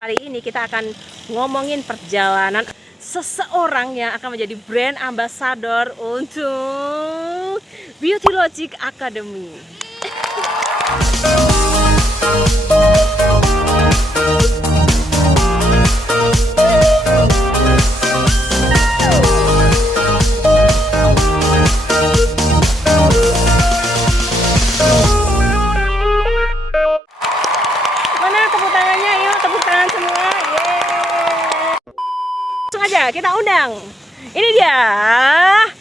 Kali ini kita akan ngomongin perjalanan seseorang yang akan menjadi brand ambassador untuk Beauty Logic Academy. Aja kita undang, ini dia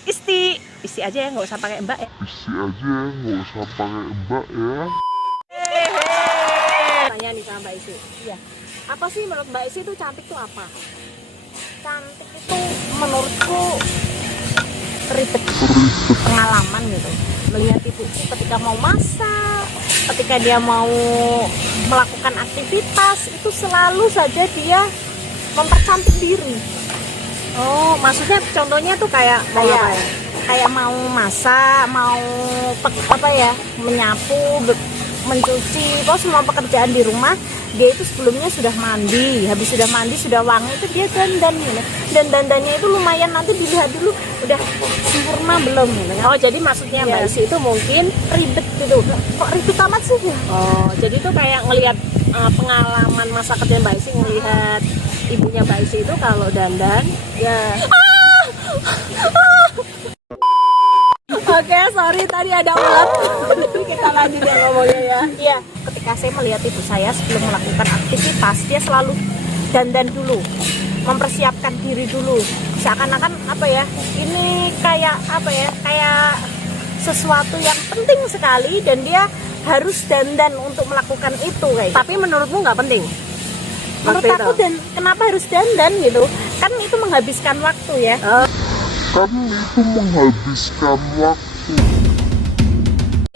Isti aja ya, nggak usah pakai mbak ya. Isti aja nggak usah pakai mbak ya. Tanya nih sama Mbak Isti, ya apa sih menurut Mbak Isti itu cantik tuh apa? Cantik itu menurutku ribet pengalaman gitu, melihat ibu ketika mau masak, ketika dia mau melakukan aktivitas itu selalu saja dia mempercantik diri. Oh, maksudnya contohnya tuh kayak mau masak, mau menyapu, mencuci, pokoknya semua pekerjaan di rumah dia itu sebelumnya sudah mandi, habis sudah mandi sudah wangi itu dia dandan gitu. Dan dandannya itu lumayan, nanti dilihat dulu udah sempurna belum gitu. Oh, jadi maksudnya Mbak Isi itu mungkin ribet gitu. Kok ribet amat sih? Oh, jadi itu kayak ngelihat pengalaman masa kecil Mbak Isi, ngelihat ibunya Mbak Isi itu kalau dandan ya. Oke, sorry tadi ada ulat. Kita lanjut ya ngomongnya ya. Iya, ketika saya melihat ibu saya sebelum melakukan aktivitas, dia selalu dandan dulu, mempersiapkan diri dulu. Seakan-akan ini kayak sesuatu yang penting sekali dan dia harus dandan untuk melakukan itu kayak. Tapi menurutmu nggak penting? Menurut aku dan kenapa harus dandan gitu? Kan itu menghabiskan waktu ya. Kan itu menghabiskan waktu.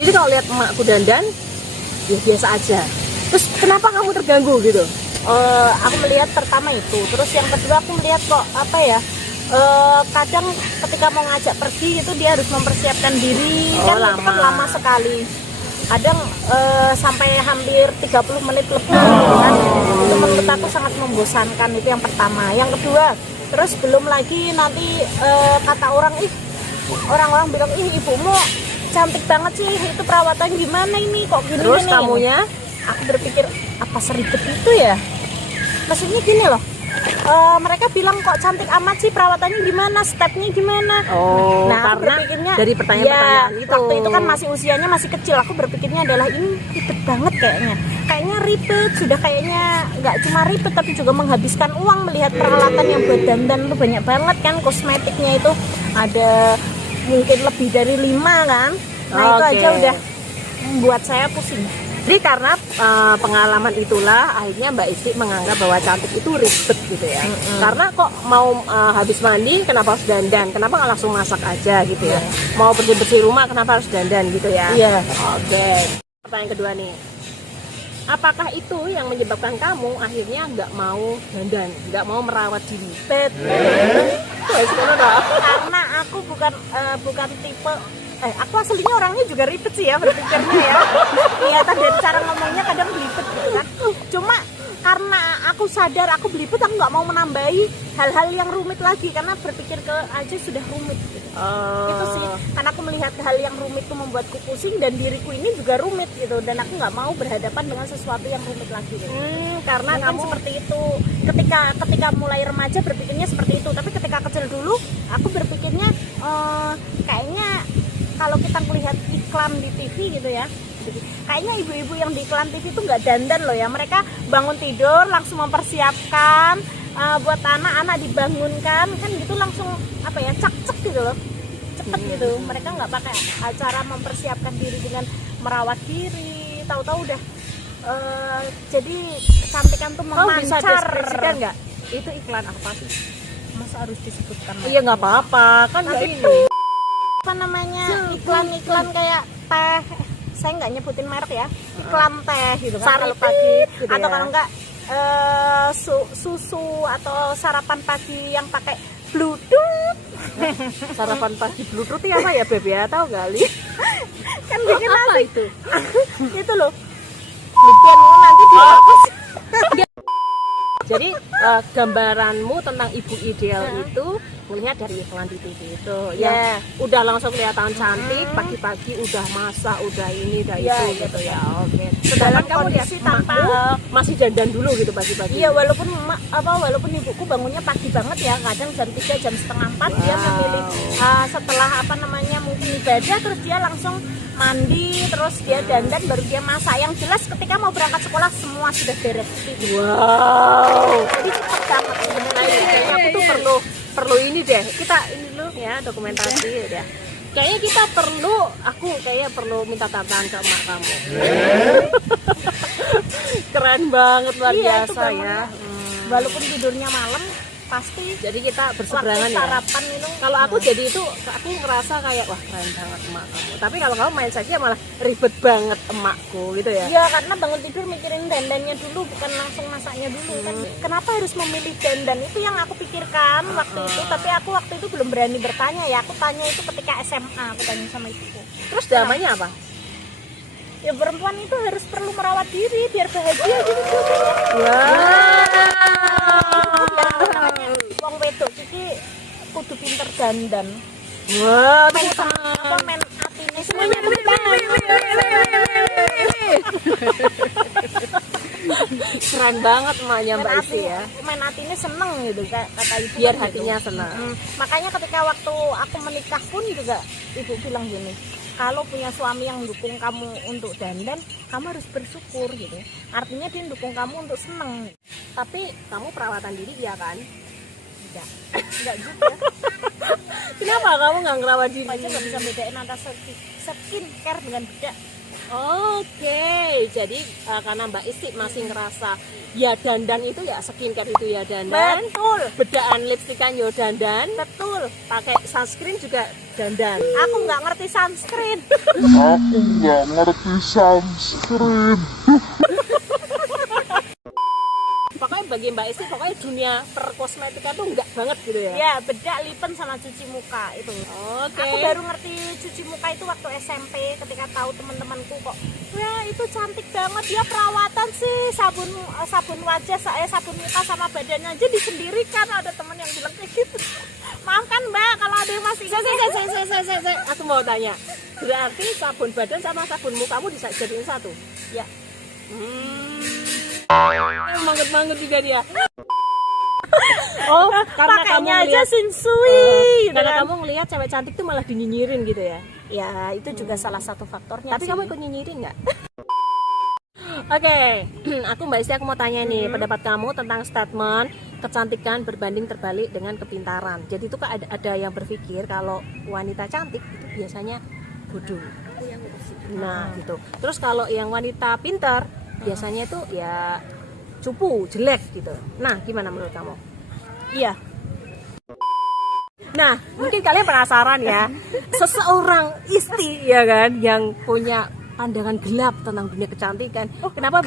Jadi kalau lihat emakku dandan, ya biasa aja. Terus kenapa kamu terganggu gitu? Aku melihat pertama itu, terus yang kedua aku melihat kok kadang ketika mau ngajak pergi itu dia harus mempersiapkan diri, kan lama. itu kan lama sekali. Kadang sampai hampir 30 menit lebih kan. Itu menurut aku sangat membosankan, itu yang pertama. Yang kedua, terus belum lagi nanti kata orang-orang bilang ibumu cantik banget sih, itu perawatan gimana ini kok gini. Terus kamunya? Aku berpikir apa seribet itu ya, maksudnya gini loh, mereka bilang kok cantik amat sih, perawatannya gimana, stepnya gimana. Nah, karena berpikirnya dari pertanyaan-pertanyaan itu. Waktu itu kan masih usianya masih kecil, aku berpikirnya adalah ini ribet banget kayaknya ribet, sudah kayaknya nggak cuma ribet tapi juga menghabiskan uang. Melihat peralatan yang buat dandan itu banyak banget kan, kosmetiknya itu ada mungkin lebih dari 5 kan. Nah itu aja udah membuat saya pusing. Jadi karena pengalaman itulah akhirnya Mbak Isti menganggap bahwa cantik itu ribet gitu ya. Karena kok mau habis mandi kenapa harus dandan? Kenapa nggak langsung masak aja gitu ya? Mau bersih-bersih rumah kenapa harus dandan gitu ya? Iya. Oke. Pertanyaan kedua nih. Apakah itu yang menyebabkan kamu akhirnya nggak mau dandan, nggak mau merawat diri? Karena aku bukan tipe aku aslinya orangnya juga ribet sih ya berpikirnya ya. Kelihatan dari cara ngomongnya kadang belibet gitu kan. Cuma karena aku sadar aku belibet, aku nggak mau menambahi hal-hal yang rumit lagi karena berpikir aja sudah rumit gitu. Itu sih, karena aku melihat hal yang rumit itu membuatku pusing dan diriku ini juga rumit gitu, dan aku nggak mau berhadapan dengan sesuatu yang rumit lagi gitu. Karena kamu seperti itu ketika mulai remaja berpikirnya seperti itu, tapi ketika kecil dulu aku berpikirnya kayaknya kalau kita melihat iklan di TV gitu ya, kayaknya ibu-ibu yang di iklan TV itu nggak dandan loh ya. Mereka bangun tidur langsung mempersiapkan buat anak-anak dibangunkan kan gitu, langsung cak-cak gitu loh, cepet gitu. Mereka nggak pakai cara mempersiapkan diri dengan merawat diri, tahu-tahu udah jadi kecantikan tuh memancar. Bisa deskripsikan nggak? Itu iklan apa sih? Masa harus disebutkan? Iya nggak apa-apa kan nggak ini. Apa namanya, iklan kayak teh, saya nggak nyebutin merek ya, iklan teh gitu kan kalau pagi gitu atau ya. kalau enggak susu atau sarapan pagi yang pakai Bluetooth. Sarapan pagi Bluetooth apa ya Beb ya, tahu nggak Li? Kan bikin apa itu? Itu loh, bikin nanti dihapus. Jadi gambaranmu tentang ibu ideal itu melihat dari iklan di TV itu ya, udah langsung kelihatan cantik, pagi-pagi udah masak, udah ini, udah itu gitu ya. Oke. Sedangkan kamu lihat kondisi tanpa masih dandan dulu gitu pagi-pagi. iya, walaupun ibuku bangunnya pagi banget ya, kadang jam 3, jam setengah 4 dia memilih setelah mungkin ibadah, terus dia langsung mandi, terus dia dandan, baru dia masak. Yang jelas ketika mau berangkat sekolah semua sudah beres gitu. Wow. Jadi cepet banget sebenarnya. Nah, kayaknya aku tuh perlu ini deh. Kita ini dulu ya, dokumentasi ya. Kayaknya kita aku perlu minta tantangan ke emak kamu. Keren banget, luar Iya, itu biasa bangunnya. ya. Walaupun tidurnya malam, pasti Jadi kita berseberangan waktu ya. sarapan itu. Kalau aku jadi itu, aku ngerasa kayak wah keren banget emak kamu. Tapi kalau kamu main saja malah ribet banget emakku gitu ya. Iya, karena bangun tidur mikirin dandannya dulu, bukan langsung masaknya dulu kan. Kenapa harus memilih dandan? Itu yang aku pikirkan waktu itu. Tapi aku waktu itu belum berani bertanya ya. Aku tanya itu ketika SMA, aku tanya sama ibuku. Terus jawabannya apa? Ya perempuan itu harus perlu merawat diri biar bahagia gitu. Wong wedok iki kudu pinter dandan. Wah, Men atine semuanya keren banget emaknya Mbak Isi ya. Men atine seneng gitu kata ibu. Biar kan hatinya gitu. senang. Makanya ketika waktu aku menikah pun juga ibu bilang gini, kalau punya suami yang dukung kamu untuk dandan, kamu harus bersyukur gitu. Artinya dia dukung kamu untuk seneng. Tapi kamu perawatan diri ya kan? Enggak juga. Kenapa kamu nggak ngerawat diri? Aja nggak bisa bedain antara skincare dengan bedak. Oke, jadi karena Mbak Isti masih ngerasa ya dandan itu ya skincare itu ya dandan, Betul. bedaan lipstikan ya dandan, Betul. pakai sunscreen juga dandan. Aku nggak ngerti sunscreen. Aku nggak ngerti sunscreen. Pokoknya bagi Mbak Isti pokoknya dunia perkosmetika tuh enggak banget gitu ya. Ya, bedak, lipen sama cuci muka itu. Oke. Aku baru ngerti cuci muka itu waktu SMP ketika tahu teman-temanku kok, ya itu cantik banget ya perawatan sih, sabun wajah, sabun muka sama badannya aja disendirikan. Ada teman yang bilang kayak gitu. Maaf kan Mbak, kalau ada yang masih Saya, aku mau tanya. Berarti sabun badan sama sabun mukamu bisa jadiin satu? ya. Manggut-manggut juga dia. Oh, karena kamu Pakainya aja ngeliat, sinsui gitu karena kan. kamu ngelihat cewek cantik tuh malah dinyinyirin gitu ya. Ya, itu juga salah satu faktornya. Tapi sih. kamu ikut nyinyirin nggak? Oke, aku Mbak Isti aku mau tanya nih pendapat kamu tentang statement kecantikan berbanding terbalik dengan kepintaran. Jadi itu kan ada yang berpikir kalau wanita cantik itu biasanya bodoh. Nah, gitu. Terus kalau yang wanita pintar biasanya itu ya cupu, jelek gitu. Nah, gimana menurut kamu? Iya. Nah, mungkin kalian penasaran ya, seseorang Isti ya kan yang punya pandangan gelap tentang dunia kecantikan. Kenapa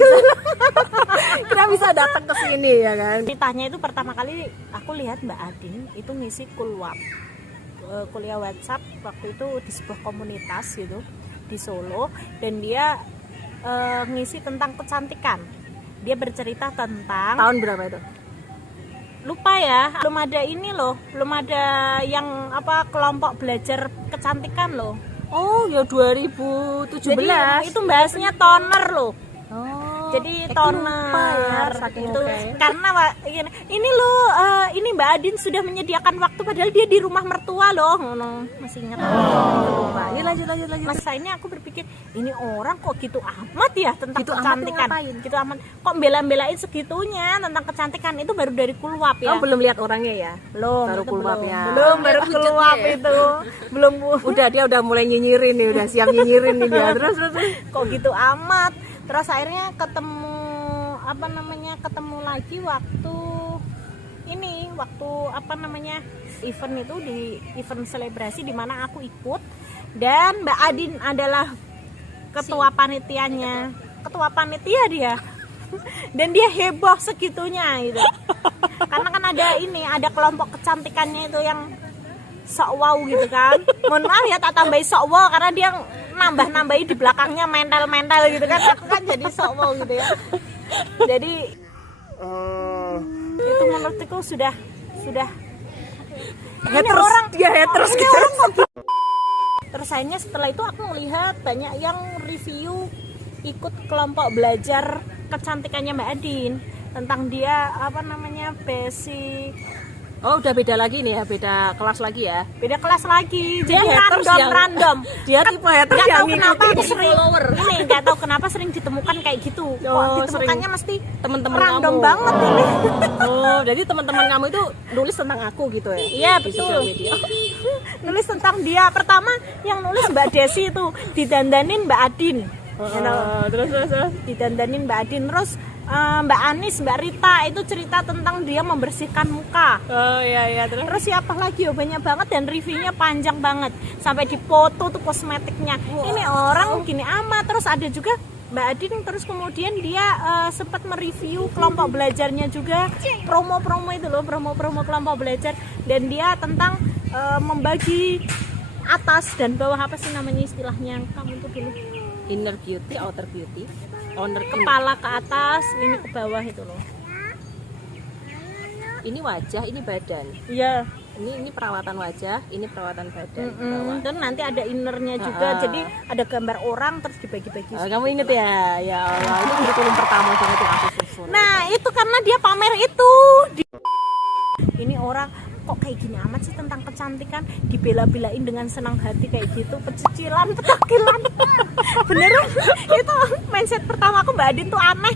bisa datang ke sini ya kan? Ceritanya itu pertama kali aku lihat Mbak Adin itu ngisi kulwap, kuliah WhatsApp waktu itu di sebuah komunitas gitu di Solo, dan dia ngisi tentang kecantikan. Dia bercerita tentang Tahun berapa itu? lupa ya, belum ada ini loh, belum ada yang kelompok belajar kecantikan loh. Oh, ya 2017. Jadi itu bahasnya toner loh. Oh, Jadi lupa toner ya, saking itu oke. karena ini loh, ini Mbak Adin sudah menyediakan waktu padahal dia di rumah mertua loh, ngono. Masih ingat. Lupa. Ini lanjut. Masa ini aku berpikir ini orang kok gitu amat ya tentang Gitu amat kecantikan. tuh ngapain? Gitu amat. Kok bela-belain segitunya tentang kecantikan, itu baru dari kulwap ya. Kamu belum lihat orangnya ya? Belum, baru itu kulwapnya. Belum, baru Wujudnya kulwap ya? itu. Belum. Dia udah mulai nyinyirin nih, udah siap nyinyirin nih dia. Terus. Kok gitu amat. Terus akhirnya ketemu lagi waktu event itu, di event selebrasi di mana aku ikut, dan Mbak Adin adalah ketua panitianya. Ketua panitia dia. Dan dia heboh segitunya gitu. Karena kan ada kelompok kecantikannya itu yang sok wow gitu kan. Mohon maaf ya tak tambahi sok wow karena dia nambah-nambahi di belakangnya mental gitu kan. Aku kan jadi sok wow gitu ya. Jadi menurutku sudah Haters, orang dia haters ini gitu. orang kok gitu. Terus akhirnya setelah itu aku melihat banyak yang review ikut kelompok belajar kecantikannya Mbak Adin tentang dia apa namanya basic. Oh, udah beda lagi nih ya, beda kelas lagi ya. Beda kelas lagi. Dia Jadi haters yang- random. Dia tipe haters Nggak yang tahu kenapa ngikutin sering follower. ini nggak tahu kenapa sering ditemukan kayak gitu. Kok Oh, ditemukannya mesti Teman-teman random kamu. banget ini. Oh, jadi teman-teman kamu itu nulis tentang aku gitu ya? Iya, Di betul. sosial media. Nulis tentang dia. Pertama yang nulis Mbak Desi itu didandanin Mbak Adin. Terus. Didandanin Mbak Adin. Terus Mbak Anis, Mbak Rita itu cerita tentang dia membersihkan muka. Oh iya terus. Terus siapa lagi ya, banyak banget dan reviewnya panjang banget sampai dipoto tuh kosmetiknya. Ini orang gini amat. Terus ada juga Mbak Adin, terus kemudian dia sempat mereview kelompok belajarnya juga, promo-promo itu loh, promo-promo kelompok belajar, dan dia tentang membagi atas dan bawah, apa sih namanya istilahnya kamu tuh dulu, Inner beauty, outer beauty, outer kepala ke atas, ini ke bawah itu loh. Ini wajah, ini badan. Iya. Ini perawatan wajah, ini perawatan badan. bawah. Dan nanti ada innernya juga, jadi ada gambar orang terus dibagi-bagi. Oh, kamu inget ya? Ya Allah, itu kurikulum pertama banget yang aku susun. Nah itu karena dia pamer itu. Ini orang kok kayak gini amat sih tentang kecantikan, dibela-belain dengan senang hati kayak gitu, pecicilan, petakilan. Beneran itu mindset pertama aku, Mbak Adin tuh aneh.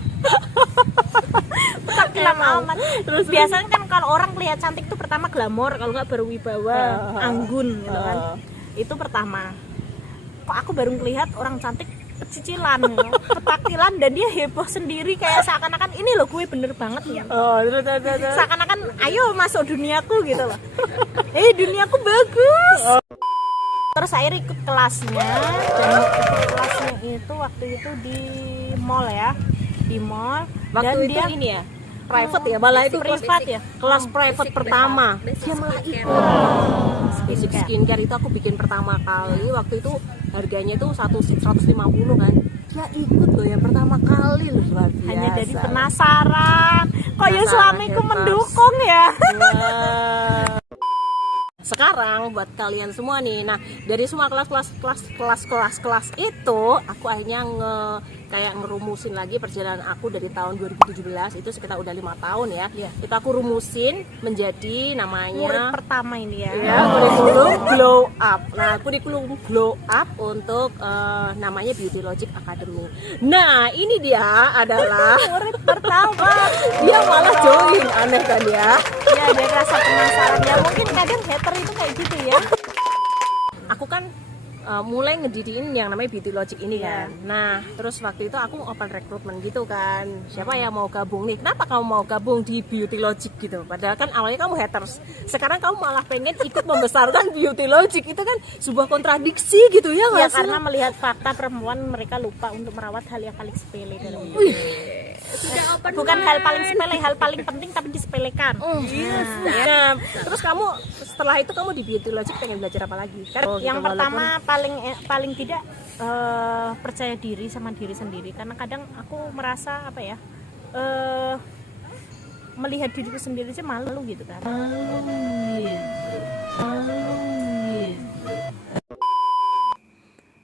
Petakilan amat. Terus biasanya kan kalau orang lihat cantik tuh pertama glamor, kalau nggak baru wibawa, anggun gitu kan. Itu pertama. Kok aku baru ngelihat orang cantik pecicilan, petakilan, dan dia heboh sendiri kayak seakan-akan ini loh gue bener banget ya. Oh, terus. Seakan-akan ayo masuk duniaku gitu loh. Duniaku bagus. Terus saya ikut kelasnya, dan ikut kelasnya itu waktu itu di mall ya, di mall. Waktu Dan itu dia ini ya, private ya, malah itu privat ya. kelas private pertama. Dia malah ikut. Basic skincare itu aku bikin pertama kali, waktu itu harganya itu 150 kan. Dia ikut loh yang pertama kali loh, luar biasa. Hanya dari penasaran. Kok ya Penasaran, suamiku haters. mendukung ya. Wah. Sekarang buat kalian semua nih, nah dari semua kelas itu aku akhirnya kayak ngerumusin lagi perjalanan aku dari tahun 2017, itu sekitar udah 5 tahun ya. Itu aku rumusin menjadi namanya Murid pertama ini ya. ya, kurikulum Glow Up. Nah, kurikulum Glow Up untuk namanya Beauty Logic Academy. Nah, ini dia adalah Murid pertama. dia malah join, aneh kan ya. Ya ada rasa penasaran ya, mungkin kadang hater itu kayak gitu ya. Aku kan mulai ngedidiin yang namanya Beauty Logic ini Iya. kan. Nah, terus waktu itu aku open recruitment gitu kan. Siapa yang mau gabung nih? Kenapa kamu mau gabung di Beauty Logic gitu? Padahal kan awalnya kamu haters. Sekarang kamu malah pengen ikut membesarkan Beauty Logic. Itu kan sebuah kontradiksi gitu ya Ya nggak sih? karena melihat fakta perempuan mereka lupa untuk merawat hal yang paling sepele dalam hidup. Bukan hal paling sepele, hal paling penting tapi disepelekan. Nah, terus kamu setelah itu kamu di Beauty Logic pengen belajar apa lagi? Kan Yang gitu, pertama paling tidak percaya diri sama diri sendiri, karena kadang aku merasa apa ya, melihat diriku sendiri aja malu gitu kan.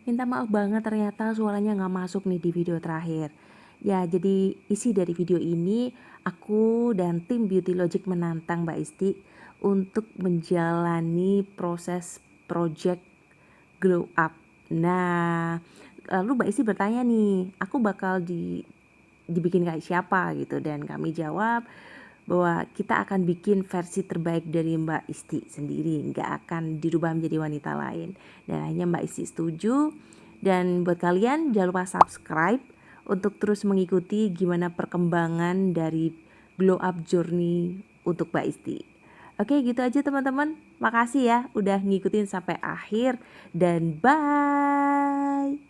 Minta maaf banget ternyata suaranya nggak masuk nih di video terakhir. Ya, jadi isi dari video ini aku dan tim Beauty Logic menantang Mbak Isti untuk menjalani proses project Glow Up. Nah, lalu Mbak Isti bertanya nih, aku bakal dibikin kayak siapa gitu, dan kami jawab bahwa kita akan bikin versi terbaik dari Mbak Isti sendiri, nggak akan dirubah menjadi wanita lain. Dan akhirnya Mbak Isti setuju. Dan buat kalian jangan lupa subscribe untuk terus mengikuti gimana perkembangan dari Glow Up Journey untuk Mbak Isti. Oke, gitu aja teman-teman. Makasih ya udah ngikutin sampai akhir, dan bye.